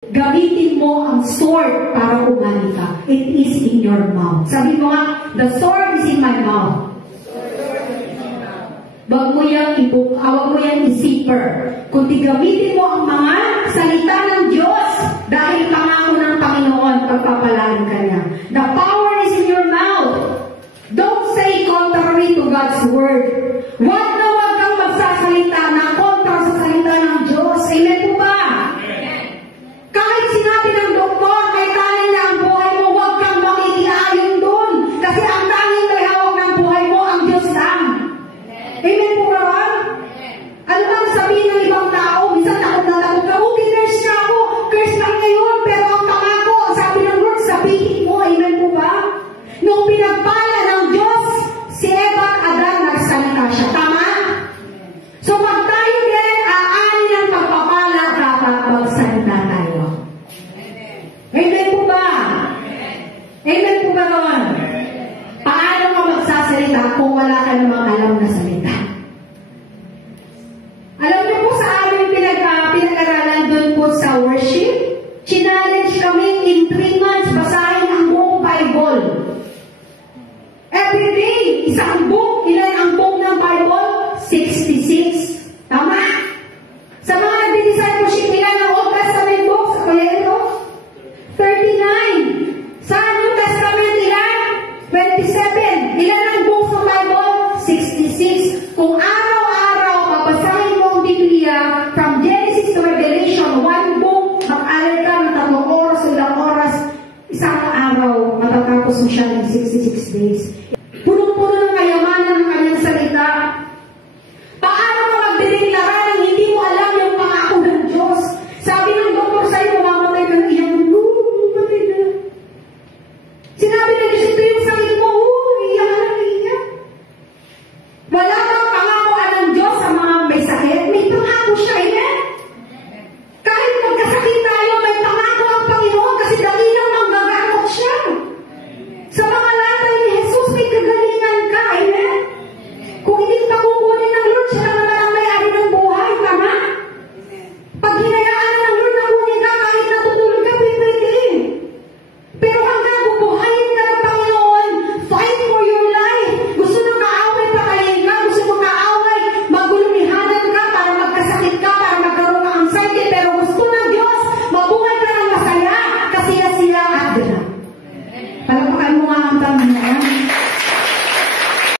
Gamitin mo ang sword para umani ka. It is in your mouth. Sabi mo nga, the sword is in my mouth. Huwag mo yung isipper. Kundi gamitin mo ang mga salita ng Diyos dahil pangako ng Panginoon pagpapalaan ka niya. The power is in your mouth. Don't say contrary to God's word. Huwag kang magsasalita na kontra sa salita ng Diyos. Amen po ba? Kahit sinabi ng doktor, may kanin na ang buhay mo, huwag kang makikiayon dun. Kasi ang tanging may hawak ng buhay mo, ang Diyos lang. Amen po ba? Ano bang sabihin ng ibang tao? Minsan takot na takot ka, okay, curse na ako. Curse lang ngayon, pero ang pangako, sabi ng Lord, sabihin mo. Amen po ba? Nung pinagpala ng Diyos, si Eva at Adan, nagsalita siya. Tama? So pag tayo din, aanin ang pagpapala, dapat magsalita tayo. Amen po ba? Amen po ba naman? Paano ka magsasalita kung wala ka namang alam na salita? Alam niyo po sa aming pinag-aralan doon po sa worship, challenge kami in 3 months basahin ang buong Bible. Every day, isang book. Ilan ang book ng Bible? 66. Tama? Sa mga nag-discipleship, ilan ang Old Testament books? Kaya ito? 39. Sa New Testament, ilan? 27. Ilan ang books ng Bible? 66. Kung araw-araw, babasahin mo ang Biblia from Genesis to Revelation, 1 book, mag-aral ka ng 3 oras o ilang oras, isang araw, matatapos mo siya ng 66 days.